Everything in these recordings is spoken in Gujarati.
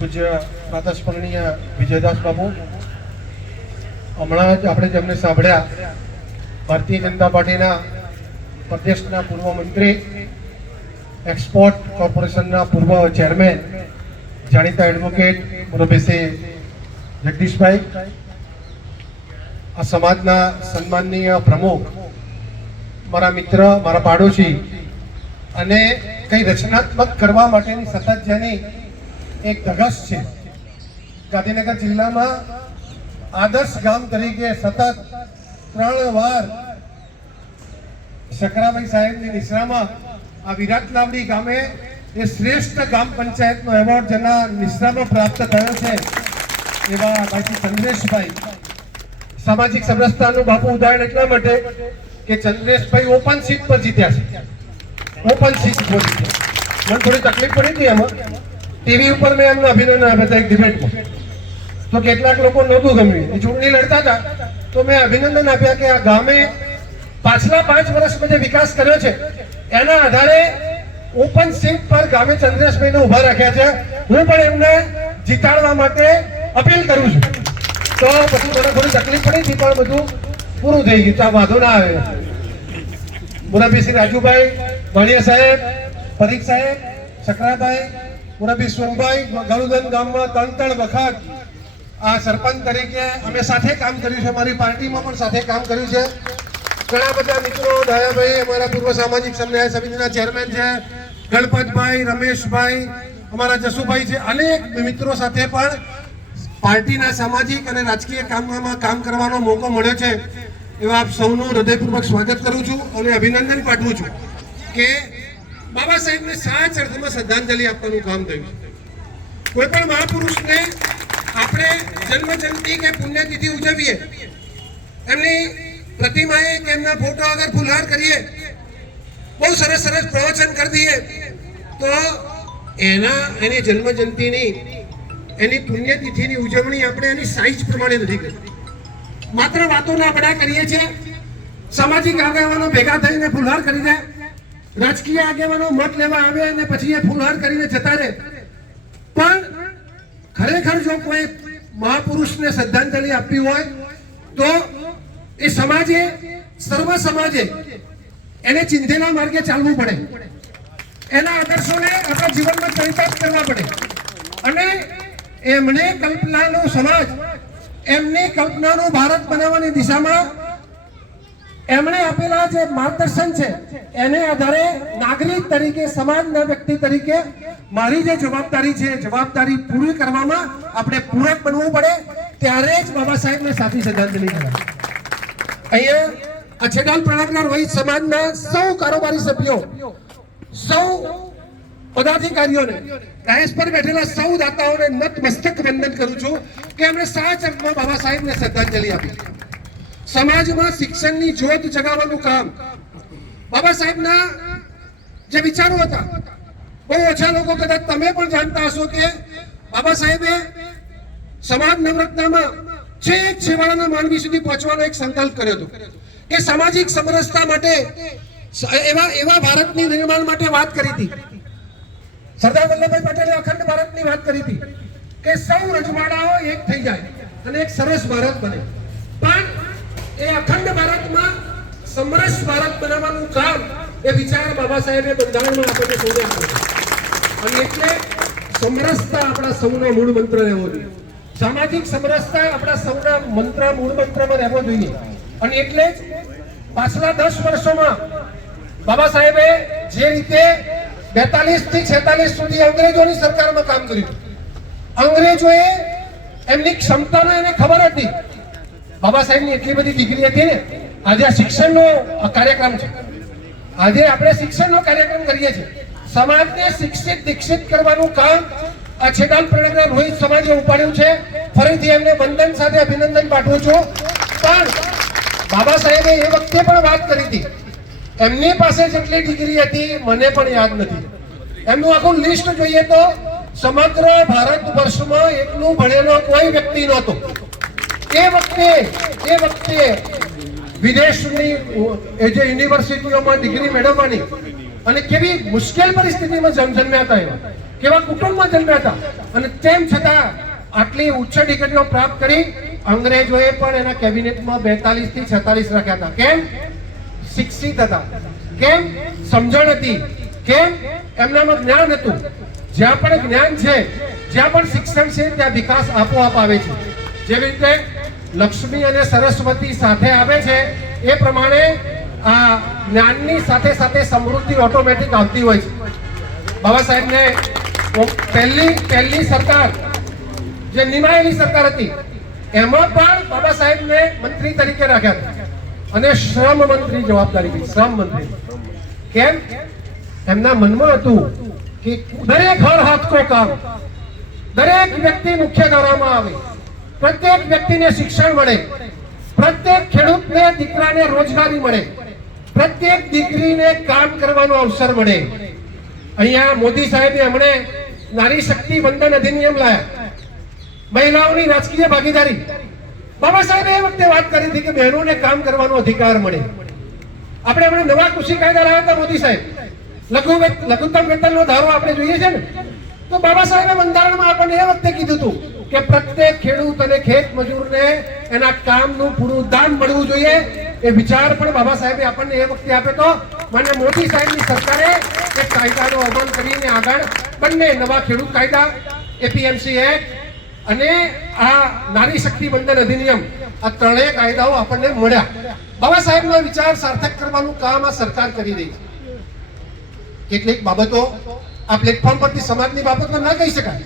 પૂજ્ય પ્રાતસ્મરણીય વિજયદાસ બાપુ, હમણાં જ આપણે જેમને સાંભળ્યા ભારતીય જનતા પાર્ટીના પ્રદેશના પૂર્વ મંત્રી, એક્સપોર્ટ કોર્પોરેશનના પૂર્વ ચેરમેન, જાણીતા એડવોકેટ મુરબ્બીસિંહ જગદીશભાઈ, આ સમાજના સન્માનનીય પ્રમુખ, મારા મિત્ર, મારા પાડોશી, અને કંઈ રચનાત્મક કરવા માટેની સતત જેની એક ધગશ છે. ગાંધીનગર જિલ્લામાં આદર્શ ગામ તરીકે સતત 3 વાર શકરાભાઈ સાહેબની નિશ્રામાં આ વિરાટલાવડી ગામે એ શ્રેષ્ઠ ગામ પંચાયતનો એવોર્ડ જેના નિશ્રામાં પ્રાપ્ત થયો છે એવા ભાઈ ચંદ્રેશભાઈ. સામાજિક સમરસતાનું બાપુ ઉદાહરણ એટલા માટે કે ચંદ્રેશભાઈ ઓપન સીટ પર જીત્યા છે. ઓપન સીટ પર જીત્યા. મને થોડી તકલીફ પડી હતી એમાં. ટીવી ઉપર મેં એમને અભિનંદન આપ્યા હતા એક ડિબેટમાં, તો કેટલાક લોકો નહોતું ગમ્યું. એ ચૂંટણી લડતા હતા તો મેં અભિનંદન આપ્યા કે આ ગામે પાછલા 5 વર્ષમાં જે વિકાસ કર્યો છે એના આધારે ઓપન સીટ પર ગામે ચંદ્રેશભાઈને ઉભા રાખ્યા છે. હું પણ એમને જીતાડવા માટે અપીલ કરું છું. તો પછી મને થોડી તકલીફ પડી હતી, પણ બધું પૂરું થઈ ગયું, તો આ વાંધો ના આવે. મુરબ્બીસિંહ રાજુભાઈ, ભાણિયા સાહેબ, પરીખ સાહેબ, શકરાભાઈ, મુરબ્બી સોમભાઈ, ગરુદન ગામમાં 3 વખત આ સરપંચ તરીકે અમે સાથે કામ કર્યું છે. મારી પાર્ટીમાં પણ સાથે કામ કર્યું છે. ઘણા બધા મિત્રો, દયાભાઈ અમારા પૂર્વ સામાજિક ન્યાય સમિતિના ચેરમેન છે, ગણપતભાઈ, રમેશભાઈ, અમારા જસુભાઈ છે, અનેક મિત્રો સાથે પણ પાર્ટીના સામાજિક અને રાજકીય કામમાં કામ કરવાનો મોકો મળ્યો છે. એવા આપ સૌનું હૃદયપૂર્વક સ્વાગત કરું છું અને અભિનંદન પાઠવું છું કે બાબા સાહેબને સાચા અર્થમાં શ્રદ્ધાંજલિ આપવાનું કામ થયું છે. કોઈ પણ મહાપુરુષને આપણે જન્મજયંતિ કે પુણ્યતિથિ ઉજવીએ, એમની પ્રતિમાએ કે એમના ફોટો આગળ ફુલહાર કરીએ, બહુ સરસ સરસ પ્રવચન કરી દઈએ, તો એની જન્મજયંતિની, એની પુણ્યતિથિની ઉજવણી આપણે એની સાઈઝ પ્રમાણે નથી કરતી. માત્ર વાતોના બડા કરીએ છીએ. સામાજિક આગેવાનો ભેગા થઈને ફુલહાર કરી દે, રાજકીય આગેવાનો મત લેવા આવે અને પછી એ ફુલહાર કરીને જતા રહે. પણ ખરેખર જો કોઈ મહાપુરુષને શ્રદ્ધાંજલિ આપવી હોય તો એ સમાજે, સર્વ સમાજે એને ચિંધેલા માર્ગે ચાલવું પડે. એના આદર્શોને આપણા જીવનમાં ચરિતાર્થ કરવા પડે. અને એમણે કલ્પનાનો સમાજ, એમની કલ્પનાનું ભારત બનાવવાની દિશામાં એમણે આપેલા જે માર્ગદર્શન છે એને આધારે નાગરિક તરીકે, સમાજના વ્યક્તિ તરીકે મારી જે જવાબદારી છે, જવાબદારી પૂરી કરવામાં આપણે પૂરક બનવું પડે. ત્યારે જ બાબા સાહેબને સાચી શ્રદ્ધાંજલિ કરાય. અહીંયા આ છેડાલ પ્રણાગના રોહિત સમાજના સૌ કારોબારી સભ્યો, સૌ પદાધિકારીઓને, ડાયસ પર બેઠેલા સૌ દાતાઓને નતમસ્તક વંદન કરું છું કે એમણે સાચા અર્થમાં બાબા સાહેબને શ્રદ્ધાંજલિ આપી. સમાજમાં શિક્ષણની જ્યોત જગાવવાનું કામ બાબા સાહેબના જે વિચારો હતા, બહુ ઓછા લોકો, કદાચ તમે પણ જાણતા હશો કે બાબા સાહેબે સમાજ નવરત્નમાં છેક છેવાડાના માનવી સુધી પહોંચવાનો એક સંકલ્પ કર્યો હતો કે સામાજિક સમરસતા માટે, એવા ભારતની નિર્માણ માટે વાત કરી હતી. સરદાર વલ્લભભાઈ પટેલે અખંડ ભારતની વાત કરી હતી કે સૌ રજવાડાઓ એક થઈ જાય અને એક સરસ ભારત બને. પણ એ અખંડ ભારતમાં સમરસ ભારત બનાવવાનું કામ, એ વિચાર બાબા સાહેબે બંધારણમાં આપણને સૌને આપ્યો. અને એટલે સમરસતા આપણા સૌનો મૂળ મંત્ર રહેવો જોઈએ. સામાજિક સમરસતા આપણા સૌના મૂળ મંત્રમાં રહેવો જોઈએ. અને એટલે જ પાછલા 10 વર્ષોમાં બાબા સાહેબે જે રીતે 42 થી 46 સુધી અંગ્રેજોની સરકારમાં કામ કર્યું, અંગ્રેજોએ એમની ક્ષમતાનો એને ખબર હતી. બાબા સાહેબની એટલી બધી ડિગ્રી હતી ને, આજે આ શિક્ષણનો કાર્યક્રમ છે. આજે આપણે શિક્ષણનો કાર્યક્રમ કરીએ છીએ. સમાજને શિક્ષિત, દીક્ષિત કરવાનું કામ આ છેડાલ પ્રણાગના રોહિત સમાજે ઉપાડ્યું છે. ફરીથી એમને વંદન સાથે અભિનંદન પાઠવું છું. પણ બાબા સાહેબે એ વખતે પણ વાત કરી હતી, એમની પાસે જેટલી ડિગ્રી હતી મને પણ યાદ નથી. એમનું આખું લિસ્ટ જોઈએ તો સમગ્ર ભારત વર્ષમાં એટલું ભણેલો કોઈ વ્યક્તિ નહોતો. એ વખતે વિદેશની જે યુનિવર્સિટીઓમાં ડિગ્રી મેળવવાની, અને કેવી મુશ્કેલ પરિસ્થિતિમાં જન્મ્યા હતા, કેવા કુટુંબમાં જન્મ્યા હતા, અને તેમ છતાં આટલી ઉચ્ચ ડિગ્રીઓ પ્રાપ્ત કરી અંગ્રેજોએ પણ એના કેબિનેટમાં 42 થી 46 રાખ્યા હતા. કેમ? શિક્ષિત હતા. કેમ? સમજણ હતી. કેમ? એમનામાં જ્ઞાન હતું. જ્યાં પણ જ્ઞાન છે, જ્યાં પણ શિક્ષણ છે, ત્યાં વિકાસ આપોઆપ આવે છે. જેવી રીતે લક્ષ્મી અને સરસ્વતી સાથે આવે છે એ પ્રમાણે આ જ્ઞાનની સાથે સાથે સમૃદ્ધિ ઓટોમેટિક આવતી હોય છે. બાબા સાહેબને પહેલી સરકાર જે નિમાયેલી સરકાર હતી એમાં પણ બાબા સાહેબને મંત્રી તરીકે રાખ્યા હતા અને શ્રમ મંત્રી જવાબદારી હતી. શ્રમ મંત્રી કેમ? એમના મનમાં હતું કે દરેક હર હાથ કો કામ, દરેક વ્યક્તિ મુખ્ય ધારામાં આવે, પ્રત્યેક વ્યક્તિને શિક્ષણ મળે, પ્રત્યેક ખેડૂતને દીકરાને રોજગારી મળે, પ્રત્યેક દીકરીને કામ કરવાનો અવસર મળે. અહીંયા મોદી સાહેબે હમણે નારી શક્તિ વંદન અધિનિયમ લાયા, મહિલાઓની રાજકીય ભાગીદારી. બાબા સાહેબે એ વખતે વાત કરી હતી કે બહેનોને કામ કરવાનો અધિકાર મળે. આપણે હમણાં નવા કૃષિ કાયદા લાવ્યા હતા મોદી સાહેબ, લઘુત્તમ વેતનનો ધારો આપણે જોઈએ છે ને, તો બાબા સાહેબે બંધારણમાં આપણને એ વખતે કીધું હતું કે પ્રત્યેક ખેડૂત અને ખેત મજૂરને એના કામનું પૂરું દામ મળવું જોઈએ. એ વિચાર પણ બાબા સાહેબે આપણને એ વખતે આપ્યો તો. માન્ય મોદી સાહેબની સરકારે એક કાયદાનો અમલ કરીને આગળ બંને નવા ખેડૂત કાયદા, એપીએમસી એક્ટ અને આ નારી શક્તિ બંધન અધિનિયમ, આ ત્રણેય કાયદાઓ આપણને મળ્યા. બાબા સાહેબનો વિચાર સાર્થક કરવાનું કામ આ સરકાર કરી રહી છે. કેટલીક બાબતો આ પ્લેટફોર્મ પરથી સમાજની બાબતમાં ના કહી શકાય,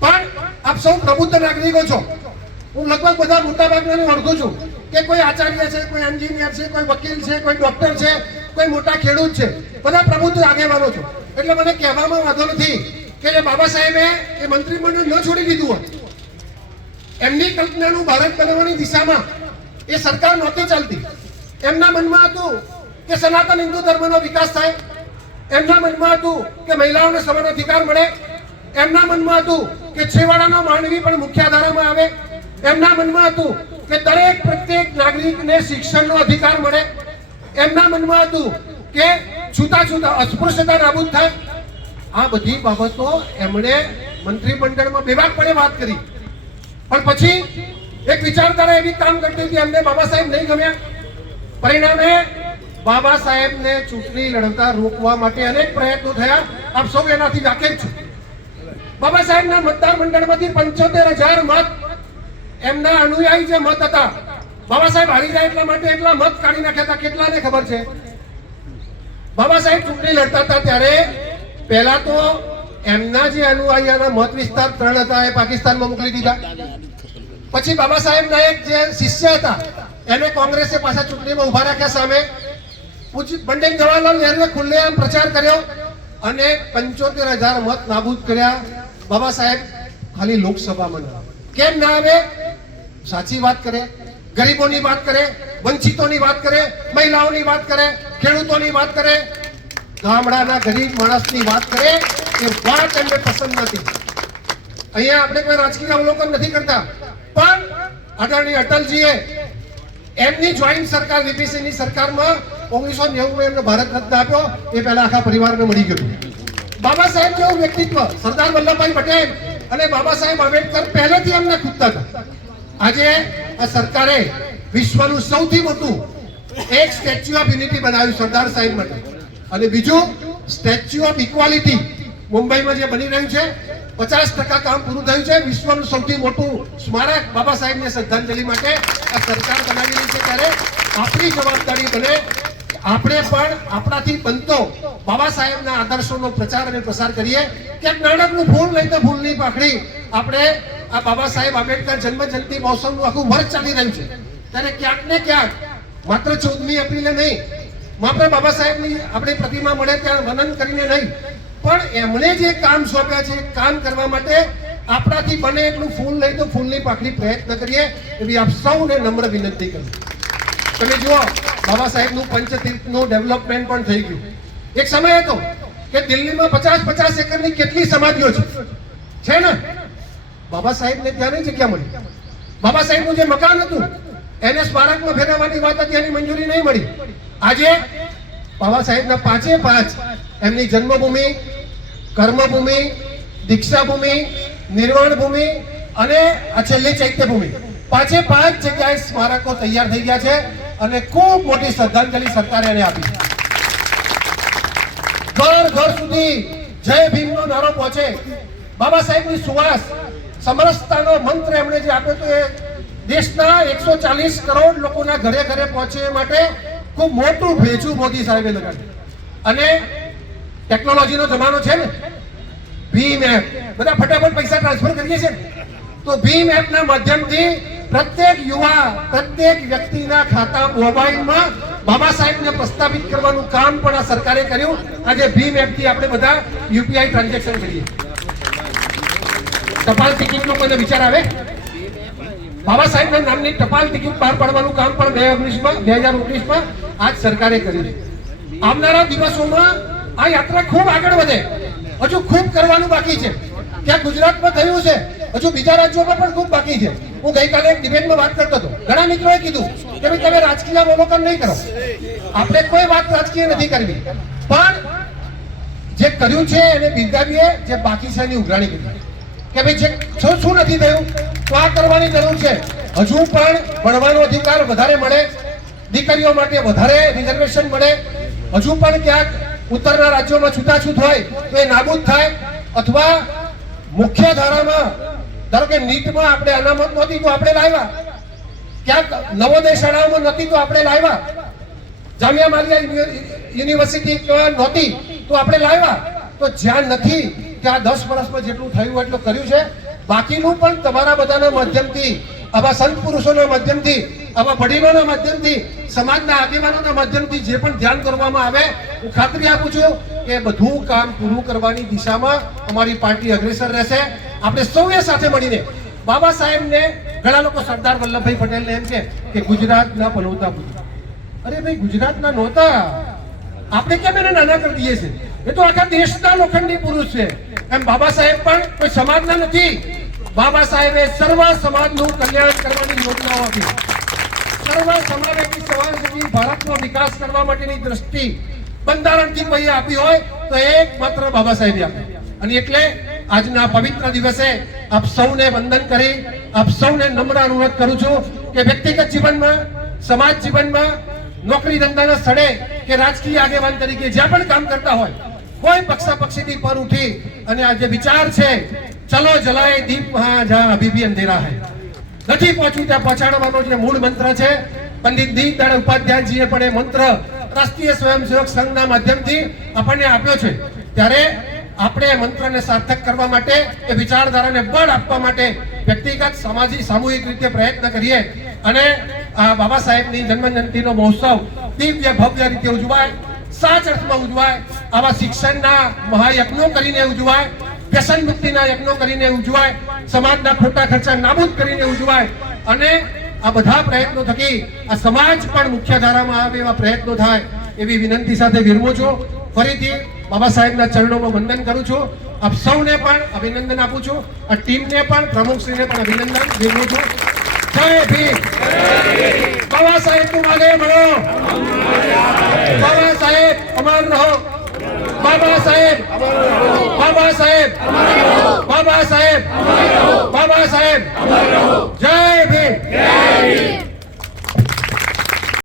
પણ આપ સૌ પ્રબુદ્ધ નાગરિકો છો. હું લગભગ બધા મોટા ભાગનાને ઓળખું છું કે કોઈ આચાર્ય છે, કોઈ એન્જિનિયર છે, કોઈ વકીલ છે, કોઈ ડોક્ટર છે, કોઈ મોટા ખેડૂત છે, બધા પ્રબુદ્ધ આગેવાનો છો. એટલે મને કહેવામાં વાંધો નથી કે જે બાબા સાહેબે એ મંત્રીમંડળ ન છોડી દીધું હોય, એમની કલ્પનાનું ભારત બનાવવાની દિશામાં એ સરકાર નહોતી ચાલતી. એમના મનમાં હતું કે સનાતન હિન્દુ ધર્મનો વિકાસ થાય, એમના મનમાં હતું કે મહિલાઓને સમાન અધિકાર મળે, એમના મનમાં હતું કે છેવાડાનો માનવી પણ મુખ્ય ધારામાં આવે, એમના મનમાં હતું કે દરેક પ્રત્યેક નાગરિકને શિક્ષણનો અધિકાર મળે, એમના મનમાં હતું કે છૂટાછૂટા અસ્પૃશ્યતા નાબૂદ થાય. આ બધી બાબતો એમણે મંત્રીમંડળમાં બેબાકપણે વાત કરી. પણ પછી એક વિચારધારા એવી કામ કરતી હતી, એમને બાબા સાહેબ નહીં ગમ્યા. પરિણામે બાબા સાહેબને ચૂંટણી લડતા રોકવા માટે અનેક પ્રયત્નો થયા. આપ સૌ એનાથી વાકેફ છો. બાબા સાહેબના મતદાર મંડળમાંથી 75,000 મત એમના અનુયાયી જે મત હતા, બાબા સાહેબ હારી જાય એટલા માટે એટલા મત કાઢી નાખ્યા હતા. કેટલાને ખબર છે? બાબા સાહેબ ચૂંટણી લડતા હતા ત્યારે પહેલા તો એમના જે અનુયાયીના મત વિસ્તાર 3 હતા એ પાકિસ્તાનમાં મોકલી દીધા. પછી બાબા સાહેબના એક જે શિષ્ય હતા એને કોંગ્રેસે પાછા ચૂંટણીમાં ઉભા રાખ્યા સામે. પંડિત જવાહરલાલ નહેરુએ ખુલ્લેઆમ પ્રચાર કર્યો અને 75,000 મત નાબૂદ કર્યા. બાબા સાહેબ ખાલી લોકસભામાં ના આવે. કેમ ના આવે? સાચી વાત કરે, ગરીબોની વાત કરે, વંચિતોની વાત કરે, મહિલાઓની વાત કરે, ખેડૂતોની વાત કરે, ગામડાના ગરીબ માણસની વાત કરે. એ વાત એમને પસંદ નથી. અહીંયા આપણે કોઈ રાજકીય અવલોકન નથી કરતા, પણ આદરણીય અટલજીએ એમની જોઈન્ટ સરકાર વીપીસીની સરકારમાં 1990 એમને ભારત રત્ન આપ્યો. એ પહેલા આખા પરિવારને મળી ગયું. બાબા સાહેબ જેવું વ્યક્તિત્વ સરદાર વલ્લભભાઈ પટેલ અને બાબા સાહેબ આંબેડકર પહેલેથી એમને ખૂટતા હતા. આજે આ સરકારે વિશ્વનું સૌથી મોટું એક સ્ટેચ્યુ ઓફ યુનિટી બનાવ્યું સરદાર સાહેબ માટે, અને બીજું સ્ટેચ્યુ ઓફ ઇક્વાલિટી મુંબઈમાં જે બની રહ્યું છે, 50% કામ પૂરું થયું છે. વિશ્વનું સૌથી મોટું સ્મારક બાબા સાહેબને શ્રદ્ધાંજલિ માટે આ સરકાર બનાવી રહી છે. ત્યારે આપણી જવાબદારી બને આપણે પણ આપણાથી બનતો બાબા સાહેબના આદર્શોનો પ્રચાર અને પ્રસાર કરીએ. ક્યાંક નાનકનું ફૂલ નહીં તો ફૂલની પાખડી આપણે આ બાબા સાહેબ આંબેડકર જન્મ જયંતિ મહોત્સવનું આખું વર્ષ ચાલી રહ્યું છે, ત્યારે ક્યાંક ને ક્યાંક માત્ર 14મી એપ્રિલે નહીં, માત્ર બાબા સાહેબની આપણી પ્રતિમા મળે ત્યાં વંદન કરીને નહીં, પણ એમણે જે કામ સોંપ્યા છે કામ કરવા માટે આપણાથી બને એટલું ફૂલ નહીં તો ફૂલની પાખડી પ્રયત્ન કરીએ એવી આપ સૌને નમ્ર વિનંતી કરું. તમે જુઓ, બાબા સાહેબનું પંચતીર્થનું ડેવલપમેન્ટ પણ થઈ ગયું. એક સમય હતો કે દિલ્હીમાં 50-50 એકરની કેટલી સમાધિઓ છે ને, બાબા સાહેબને ત્યાં નહીં જગ્યા મળી. બાબા સાહેબનું જે મકાન હતું એને સ્મારકમાં ફેરવવાની વાત હતી, એની મંજૂરી નહીં મળી. આજે બાબા સાહેબના 5 એમની જન્મભૂમિ, કર્મભૂમિ, દીક્ષાભૂમિ નિર્વાણ ભૂમિ અને આ છેલ્લી ચૈત્ય ભૂમિ, પાંચે પાંચ જગ્યાએ સ્મારકો તૈયાર થઈ ગયા છે અને ખૂબ મોટી શ્રદ્ધાંજલિ સરકારે એને આપી છે. ઘર ઘર સુધી જય ભીમનો નારો પહોંચે, બાબા સાહેબની સુવાસ, સમરસતાનો મંત્ર એમણે જે આપ્યો તો એ દેશના 140 કરોડ લોકોના ઘરે ઘરે પહોંચે એ માટે ખૂબ મોટું ભેજું મોદી સાહેબે લગાડ્યું. અને ટેકનોલોજીનો જમાનો છે ને, ભીમ એપ, બધા ફટાફટ પૈસા ટ્રાન્સફર કરીએ છીએ તો ભીમ એપના માધ્યમથી પ્રત્યેક યુવા, પ્રત્યેક વ્યક્તિના ખાતા મોબાઈલમાં બાબા સાહેબને પ્રસ્થાપિત કરવાનું કામ પણ આ સરકારે કર્યું. આજે ભીમ એપથી આપણે બધા યુપીઆઈ ટ્રાન્ઝેક્શન કરીએ. ટપાલ ટિકિટનો કોઈને વિચાર આવે? બાબા સાહેબના નામની ટપાલ ટિકિટ બહાર પાડવાનું કામ પણ 2019માં આજ સરકારે કર્યું છે. આવનારા દિવસોમાં આ યાત્રા ખૂબ આગળ વધે. હજુ ખૂબ કરવાનું બાકી છે. ત્યાં ગુજરાતમાં થયું છે, હજુ બીજા રાજ્યોમાં પણ ખૂબ બાકી છે. હું ગઈકાલે એક ડિબેટમાં વાત કરતો હતો, ઘણા મિત્રોએ કીધું કે ભાઈ તમે રાજકીય અવલોકન નહીં કરો, આપણે કોઈ વાત રાજકીય નથી કરવી, પણ જે કર્યું છે એને બિરદાવીએ, જે બાકી છે એની ઉઘરાણી કરવી કે ભાઈ જે શું નથી થયું તો આ કરવાની જરૂર છે. હજુ પણ ભણવાનો અધિકાર વધારે મળે, દીકરીઓ માટે વધારે રિઝર્વેશન મળે, હજુ પણ ક્યાંક ઉત્તરના રાજ્યોમાં છૂટાછૂટ હોય તો એ નાબૂદ થાય, અથવા મુખ્ય ધારામાં ધારો કે નીટમાં આપણે અનામત નહોતી તો આપણે લાવ્યા, ક્યાંક નવોદય શાળાઓમાં નહોતી તો આપણે લાવ્યા, જામિયા મિલિયા યુનિવર્સિટી નહોતી તો આપણે લાવ્યા. તો જ્યાં નથી ત્યાં 10 વર્ષમાં જેટલું થયું એટલું કર્યું છે. બાકીનું પણ તમારા બધાના માધ્યમથી, આવા સંત પુરુષોના માધ્યમથી, આવા વડીલોના માધ્યમથી, સમાજના આગેવાનોના માધ્યમથી જે પણ ધ્યાન કરવામાં આવે, હું ખાતરી આપું છું કે બધું કામ પૂરું કરવાની દિશામાં અમારી પાર્ટી અગ્રેસર રહેશે. આપણે સૌએ સાથે મળીને બાબા સાહેબને, ઘણા લોકો સરદાર વલ્લભભાઈ પટેલને એમ કે ગુજરાતના પનોતા પુત્ર. અરે ભાઈ, ગુજરાતના નહોતા, આપણે કેમ એને નાના કરી દઈએ છીએ? એ તો આખા દેશના લોખંડી પુરુષ છે. એમ બાબા સાહેબ પણ કોઈ સમાજના નથી. બાબા સાહેબે સર્વ સમાજનું કલ્યાણ કરવાની યોજનાઓ આપી, સર્વ સમાવેશી સમાજની ભારતનો વિકાસ કરવા માટેની દ્રષ્ટિ બંધારણથી કોઈ આપી હોય તો એકમાત્ર બાબા સાહેબે આપી. અને એટલે આજના પવિત્ર દિવસે આપ સૌને વંદન કરી, આપ સૌને નમ્ર અનુરોધ કરું છું કે વ્યક્તિગત જીવનમાં, સમાજ જીવનમાં, નોકરી ધંધાના સ્થળે કે રાજકીય આગેવાન તરીકે જ્યાં પણ કામ કરતા હોય, કોઈ પક્ષાપક્ષીથી પર ઉઠી અને આ જે વિચાર છે, ચલો જલાએ દીપ વહાં જહાં અભી ભી અંધેરા હૈ, નથી પહોંચ્યું ત્યાં પહોંચાડવાનો જે મૂળ મંત્ર છે, પંડિત દીનદયાળ ઉપાધ્યાયજીએ પણ એ મંત્ર રાષ્ટ્રીય સ્વયંસેવક સંઘના માધ્યમથી આપણને આપ્યો છે. ત્યારે આપણે એ મંત્રને સાર્થક કરવા માટે, એ વિચારધારાને બળ આપવા માટે વ્યક્તિગત, સામાજિક, સામૂહિક રીતે પ્રયત્ન કરીએ અને આ બાબા સાહેબની જન્મજયંતિનો મહોત્સવ દિવ્ય ભવ્ય રીતે ઉજવાય, સાચ અર્થમાં ઉજવાય, આવા શિક્ષણના મહાયજ્ઞો કરીને ઉજવાય, વ્યસન મુક્તિના યજ્ઞો કરીને ઉજવાય, સમાજના ખોટા ખર્ચા નાબૂદ કરીને ઉજવાય. અને આ બધા પ્રયત્નો થકી આ સમાજ પણ મુખ્ય ધારામાં આવે એવા પ્રયત્નો થાય એવી વિનંતી સાથે વિરમું છું. ફરીથી બાબા સાહેબના ચરણોમાં વંદન કરું છું. આપ સૌને પણ અભિનંદન આપું છું. આ ટીમને પણ, પ્રમુખશ્રીને પણ અભિનંદન વિરમું છું. જય ભીમ. બાબા સાહેબ તું આગે મળો. બાબા સાહેબ અમર રહો. બાબા સાહેબ, બાબા સાહેબ, બાબા સાહેબ, બાબા સાહેબ.